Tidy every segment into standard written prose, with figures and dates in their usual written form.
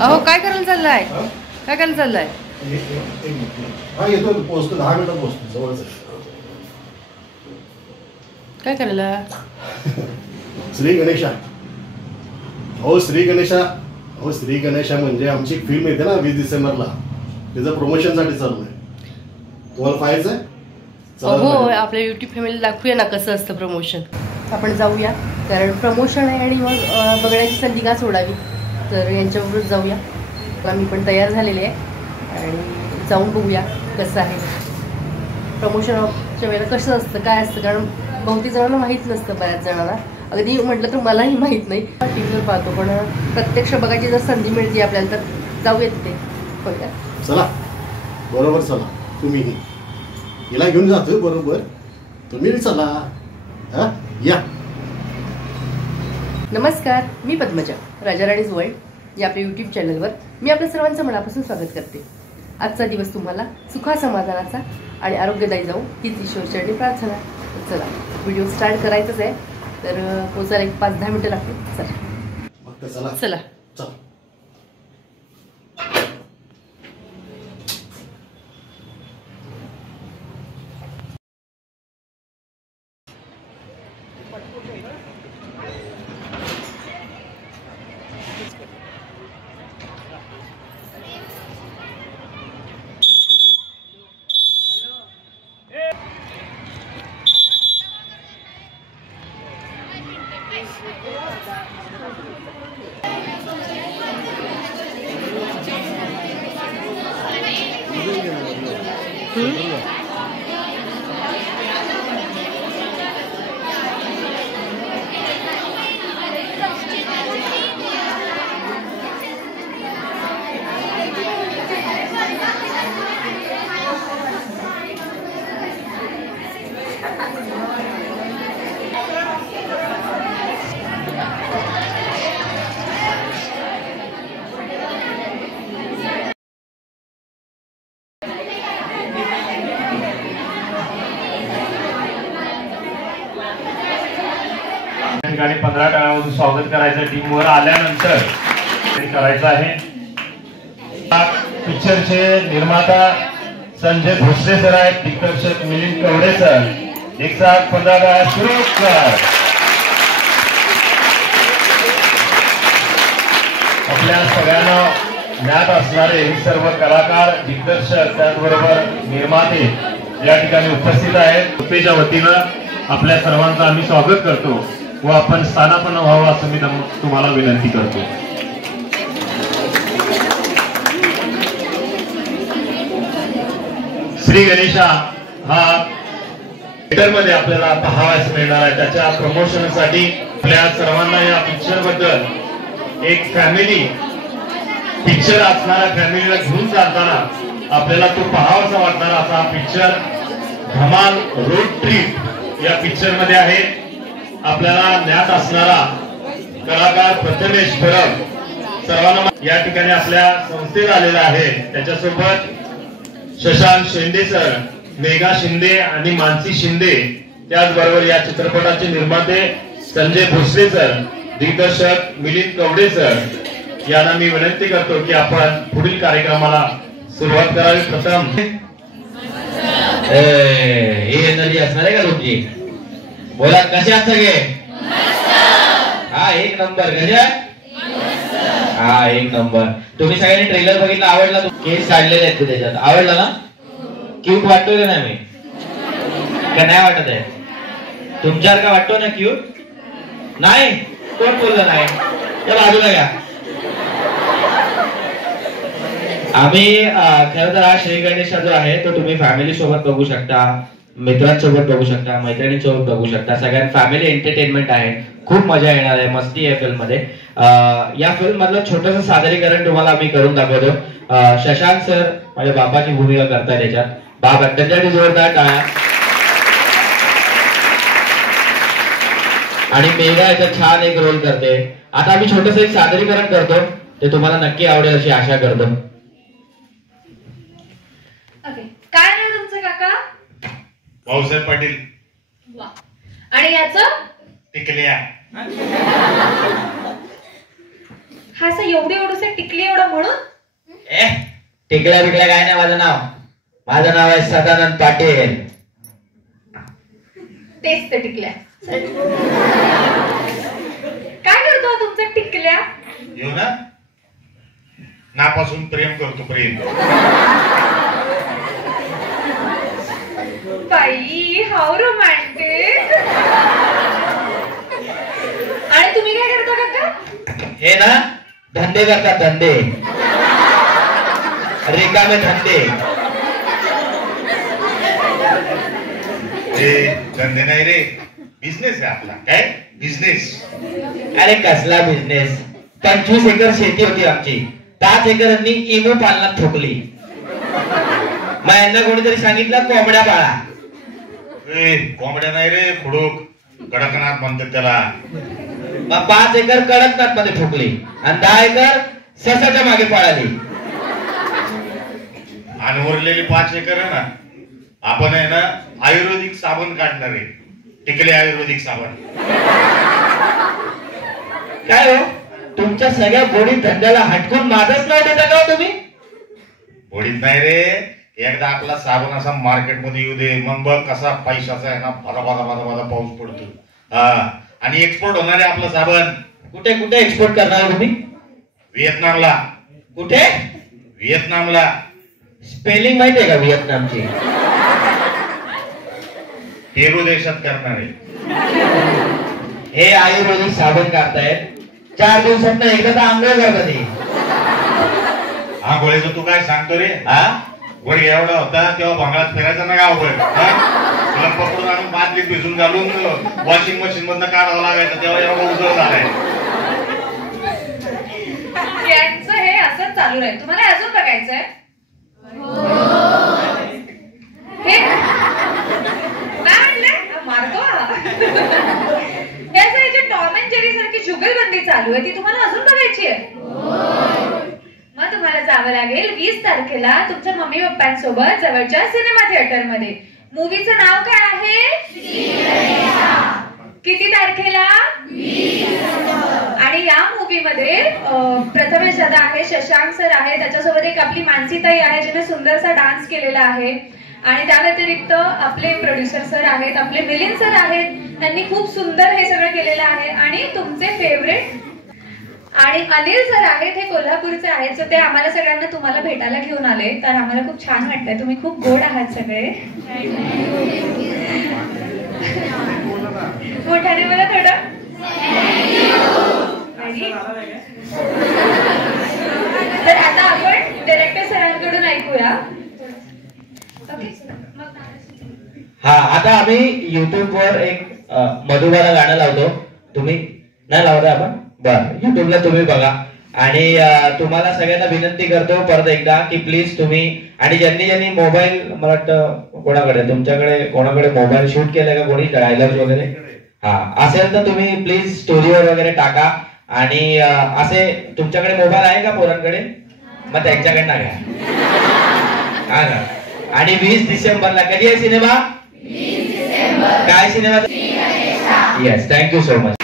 अहो काय करायला चाललाय? काय करायला चाललाय? हा येतो पोहोचतो 10 मिनिटात पोहोचतो जवळच. काय करायला? श्री गणेशा. हो श्री गणेशा. हो श्री गणेशा म्हणजे आमची एक फिल्म येते ना 20 डिसेंबरला, त्याचं प्रमोशनसाठी चालू आहे. तुम्हाला पाहायचं आहे? हो आपल्या युट्यूब फॅमिलीला दाखवूया ना कसं असतं प्रमोशन. आपण जाऊया कारण प्रमोशन आहे आणि मग बघण्याची संधी का सोडावी, तर यांच्याबरोबर जाऊया. मी पण तयार झालेले आहे आणि जाऊन बघूया कसं आहे प्रमोशनच्या वेळेला, कसं असतं काय असतं. कारण बहुतेक जणांना माहीत नसतं, बऱ्याच जणांना अगदी म्हटलं तर मलाही माहीत नाही. टी व्हीवर पाहतो पण प्रत्यक्ष बघायची जर संधी मिळते आपल्याला तर जाऊया तिथे. बघूया चला बरोबर. चला तुम्हीही हिला घेऊन जातोय बरोबर, तुम्ही चला. हा या. नमस्कार, मी पद्मजा. राजा राणीज वर्ल्ड या आपल्या यूट्यूब चॅनलवर मी आपल्या सर्वांचं मनापासून स्वागत करते. आजचा दिवस तुम्हाला सुखा समाधानाचा आणि आरोग्यदायी जाऊ हीच ईश्वरचरणी प्रार्थना. चला व्हिडिओ स्टार्ट करायचंच आहे, तर पोचायला एक 5-10 मिनटं लागतील. चला चला चला. ठिकाणी 15 टाळ्यांमधून स्वागत करायचं. टीमवर आल्यानंतर करायचं आहे. पिक्चरचे निर्माता संजय भोसले सर आहेत, दिग्दर्शक मिलिंद कवडे सर. एक साथ 15 टाळ्या सुरू कर. आपल्या सगळ्यांना ज्ञात असणारे सर्व कलाकार, दिग्दर्शक, त्याचबरोबर निर्माते या ठिकाणी उपस्थित आहेत. कृपेच्या वतीनं आपल्या सर्वांचं आम्ही स्वागत करतो व आपण स्थानापन्न व्हावं असं मी तुम्हाला विनंती करतो. श्री गणेशा हा थिएटर मध्ये आपल्याला पाहावयास मिळणार आहे. त्याच्या प्रमोशनसाठी आपल्या सर्वांना या पिक्चर बद्दल एक फॅमिली पिक्चर असणाऱ्या फॅमिलीला घेऊन जाताना आपल्याला तो पाहावासा वाटणारा असा पिक्चर धमाल रोड ट्रिप या पिक्चर मध्ये आहे. आपल्याला ज्ञात असणारा कलाकार प्रथमेश परब सर्वांना या ठिकाणी आपल्या संस्थेत आलेला आहे. त्याच्यासोबत शशांक शिंदे सर, मेघा शिंदे आणि मानसी शिंदे, त्याचबरोबर या चित्रपटाचे निर्माते संजय भोसले सर, दिग्दर्शक मिलिंद कवडे सर यांना मी विनंती करतो की आपण पुढील कार्यक्रमाला सुरुवात करावी. प्रथम ही एनर्जी असणार आहे का तुमची? बोला कसे आहात सगळे? हा एक नंबर. कशा? हा एक नंबर. तुम्ही सगळ्यांनी ट्रेलर बघितला, आवडला? केस काढलेले आहेत त्याच्यात, आवडला ना? क्यूट वाटतोय का नाही मी? का नाही वाटत आहे? तुमच्यावर का वाटतो ना क्यूट? नाही? कोण बोललं नाही? त्या बाजूला घ्या. आम्ही खरं तर हा श्री गणेशा जो आहे तो तुम्ही फॅमिली सोबत बघू शकता, मित्रांसोबत बघू शकता, मैत्रिणींसोबत बघू शकता. सगळ्यात फॅमिली एंटरटेनमेंट आहे. खूप मजा येणार आहे, मस्ती आहे फिल्म मध्ये. या फिल्म मधलं छोटस सादरीकरण तुम्हाला आम्ही करून दाखवतो. शशांक सर माझ्या बापाची भूमिका करताय त्याच्यात. बाप त्यांच्यासाठी जोरदार टाळ्या. आणि मेघा याच्यात छान एक रोल करते. आता आम्ही छोटस एक सादरीकरण करतो, ते तुम्हाला नक्की आवडेल अशी आशा करतो. काय नाव तुमचं काका? भाऊसाहेब पाटील. आणि याचं? टिकल्या. हा असं एवढी एवढूसे टिकली एवढं म्हणून? टिकल्या बिकल्या काय नाही माझं नाव आहे सदानंद पाटील. तेच ते टिकल्या. काय करतो तुमचं टिकल्या? येऊ ना नापासून प्रेम करतो प्रेम. बाई हाऊ रोमॅन्टिक. आणि तुम्ही काय करता काका? हे ना धंदे करतात धंदे, रिकामे धंदे. धंदे नाही रे, बिझनेस आहे आपला. काय बिझनेस? अरे कसला बिझनेस? 25 एकर शेती होती आमची. 5 एकरांनी इमू पालनात ठोकली. मग यांना कोणीतरी सांगितलं कोंबड्या पाळा. कोंबड्या नाही रे, खुडूक कडकनाथ म्हणतात त्याला. मग 5 एकर कडकनाथ मध्ये ठोकली आणि 10 एकर ससाच्या मागे पळाली. आणि उरलेली 5 एकर आहे ना, आपण आहे ना आयुर्वेदिक साबण काढणार आहे. टिकले आयुर्वेदिक साबण. काय हो तुमच्या सगळ्या गोडीत धंद्याला हटकून माझंच नाव देता का तुम्ही? गोडीत नाही रे, एकदा आपला साबण असा मार्केटमध्ये येऊ दे, मग बघ कसा पैशाचा आहे ना भादा भादा भादा भादा पाऊस पडतो. हा, आणि एक्सपोर्ट होणार आहे आपलं साबण. कुठे कुठे एक्सपोर्ट करणार तुम्ही? व्हिएतनामला. कुठे? व्हिएतनामला. स्पेलिंग माहिती आहे का व्हिएतनामची? पेरू देशात करणार आहे. हे आयुर्वेदिक साबण काढतायत. 4 दिवसात एकदा तर आंघोळ करतात हे. हा गोळ्याचं तू काय सांगतो रे? हा गोळी एवढा होता तेव्हा भंगारात फिरायचा ना गावभर. तुला पकडून आणून बादलीत भिजून घालून वॉशिंग मशीन मधनं काढावं लागायचं, तेव्हा एवढं उजळ झालाय. यांचं हे असंच चालू राहील. तुम्हाला अजून बघायचंय? हे काय म्हणले? मारतो याचे टॉम अँड जेरी सारखी जुगलबंदी चालू आहे, ती तुम्हाला अजून बघायची आहे? मग तुम्हाला जावं लागेल 20 तारखेला तुमच्या मम्मी पप्पांसोबत जवळच्या सिनेमा थिएटर मध्ये. मूवीचं नाव काय आहे? किती तारखेला? 20. आणि या मूवी मध्ये प्रथमेश दादा आहे, शशांक सर आहे, त्याच्यासोबत एक आपली मानसीताई आहे जिने सुंदरसा डान्स केलेला आहे. आणि त्या व्यतिरिक्त आपले प्रोड्युसर सर आहेत, आपले मिलिंद सर आहेत, त्यांनी खूप सुंदर हे सगळं केलेलं आहे. आणि तुमचे फेवरेट आणि अनिल सर आहेत, हे कोल्हापूरचे आहेत. सो ते आम्हाला सगळ्यांना तुम्हाला भेटायला घेऊन आले, तर आम्हाला खूप छान वाटतंय. तुम्ही खूप गोड आहात सगळे. मोठ्याने मला थोडं. तर आता आपण डायरेक्टर सरांकडून ऐकूया. हा, आता आम्ही युट्यूब वर एक मधुबाला गाणं लावतो. तुम्ही नाही लावता? आपण बरं युट्यूबला तुम्ही बघा. आणि तुम्हाला सगळ्यांना विनंती करतो परत एकदा की प्लीज तुम्ही, आणि ज्यांनी मोबाईल, मला वाटतं कोणाकडे, तुमच्याकडे कोणाकडे मोबाईल शूट केलाय का कोणी डायलॉग्स वगैरे? हा असेल तर तुम्ही प्लीज स्टोरीवर वगैरे टाका. आणि असे तुमच्याकडे मोबाईल आहे का पोरांकडे? मग त्यांच्याकडनं घ्या. हा ना. आणि 20 डिसेंबरला कधी आहे सिनेमा? काय cinema? Yes, thank you so much.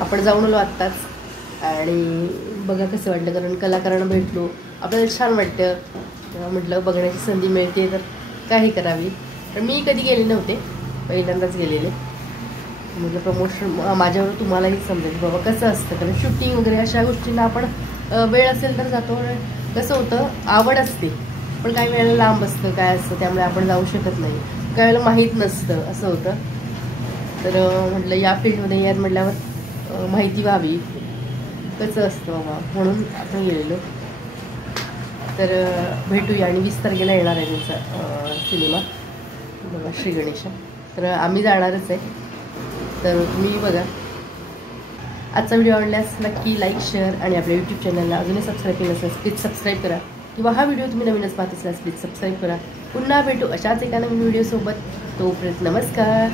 आपण जाऊन आलो आत्ताच. आणि बघा कसं वाटलं, कारण कलाकारांना भेटलो, आपल्याला छान वाटतं. तेव्हा म्हटलं बघण्याची संधी मिळते तर काही करावी. पण मी कधी गेले नव्हते, पहिल्यांदाच गेलेले. म्हटलं प्रमोशन माझ्यावर तुम्हालाही समजेल बाबा कसं असतं, कारण शूटिंग वगैरे अशा गोष्टींना आपण वेळ असेल तर जातो. कसं होतं, आवड असते पण काही वेळेला लांब असतं, काय असतं, त्यामुळे आपण जाऊ शकत नाही. काही वेळेला माहीत नसतं, असं होतं. तर म्हटलं या फील्डमध्ये यात म्हटल्यावर माहिती व्हावी कसं असतं बाबा, म्हणून आपण गेलेलो. तर भेटूया. आणि 20 तारखेला येणार आहे त्यांचा सिनेमा बघा, श्री गणेशा. तर आम्ही जाणारच आहे, तर तुम्ही बघा. आजचा व्हिडिओ आवडल्यास नक्की लाईक शेअर आणि आपल्या यूट्यूब चॅनलला अजूनही सबस्क्राईब केलं असेल प्लीज सबस्क्राईब करा किंवा हा व्हिडिओ तुम्ही नवीनच पाहत असल्यास प्लीज सबस्क्राईब करा. पुन्हा भेटू अशाच एका नवीन व्हिडिओसोबत. तोपर्यंत नमस्कार.